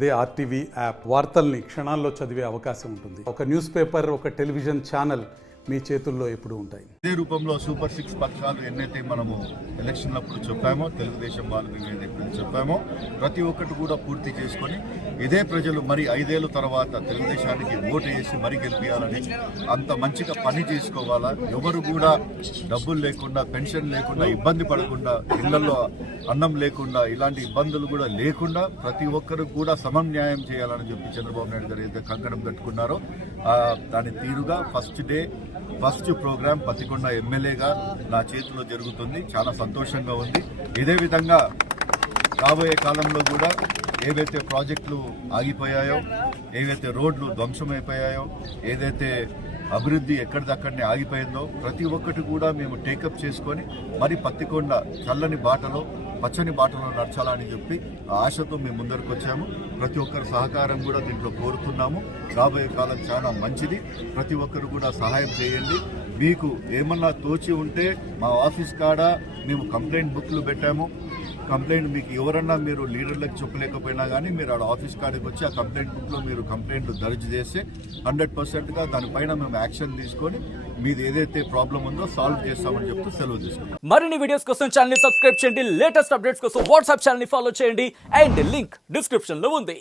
అదే RTV app వార్తల్ని క్షణాల్లో చదివే అవకాశం ఉంటుంది. ఒక న్యూస్ పేపర్, ఒక టెలివిజన్ ఛానల్ మీ చేతుల్లో ఎప్పుడూ ఉంటాయి. ఇదే రూపంలో సూపర్ 6 పథకాలు ఎన్నైతే మనము ఎలక్షన్లప్పుడు చెప్పామో, తెలుగుదేశం వాళ్ళు మీద ఎప్పుడు చెప్పామో ప్రతి ఒక్కటి కూడా పూర్తి చేసుకొని ఇదే ప్రజలు మరి 5 ఏళ్ళ తర్వాత తెలుగుదేశానికి ఓటు వేసి మరి గెలిపించాలని, అంత మంచిగా పని చేసుకోవాలా, ఎవరు కూడా డబ్బులు లేకుండా, పెన్షన్ లేకుండా, ఇబ్బంది పడకుండా, ఇళ్లలో అన్నం లేకుండా, ఇలాంటి ఇబ్బందులు కూడా లేకుండా ప్రతి ఒక్కరు కూడా సమన్యాయం చేయాలని చెప్పి చంద్రబాబు నాయుడు గారు ఏదైతే కంకణం కట్టుకున్నారో దాని తీరుగా ఫస్ట్ ప్రోగ్రామ్ పత్తికొండ ఎమ్మెల్యేగా నా చేతిలో జరుగుతుంది. చాలా సంతోషంగా ఉంది. ఇదే విధంగా రాబోయే కాలంలో కూడా ఏవైతే ప్రాజెక్టులు ఆగిపోయాయో, ఏవైతే రోడ్లు ధ్వంసమైపోయాయో, ఏదైతే అభివృద్ధి ఎక్కడిదక్కడనే ఆగిపోయిందో ప్రతి ఒక్కటి కూడా మేము టేకప్ చేసుకొని మరి పత్తికొండ చల్లని బాటలో, పచ్చని బాటలో నడచాలని చెప్పి ఆశతో మేము ముందరకు వచ్చాము. ప్రతి ఒక్కరి సహకారం కూడా దీంట్లో కోరుతున్నాము. రాబోయే కాలం చాలా మంచిది. ప్రతి ఒక్కరు కూడా సహాయం చేయండి. మీకు ఏమన్నా తోచి ఉంటే మా ఆఫీస్ కాడ మేము కంప్లైంట్ బుక్లు పెట్టాము. కంప్లైంట్ మీకు ఎవరన్నా మీరు లీడర్లకు చెప్పలేకపోయినా కానీ మీరు ఆడ ఆఫీస్ కాడికి వచ్చి ఆ కంప్లైంట్ బుక్లో మీరు కంప్లైంట్లు దర్జ్ చేస్తే 100%గా దానిపైన మేము యాక్షన్ తీసుకొని మీది ఏదైతే ప్రాబ్లం ఉందో సాల్వ్ చేస్తామని చెప్తూ సెలవు తీసుకుంటాం. మరిన్ని వీడియోస్ కోసం ఛానల్ ని సబ్స్క్రైబ్ చేయండి. లేటెస్ట్ అప్డేట్స్ కోసం వాట్సాప్ ఛానల్ ని ఫాలో చేయండి. అండ్ లింక్ డిస్క్రిప్షన్ లో ఉంది.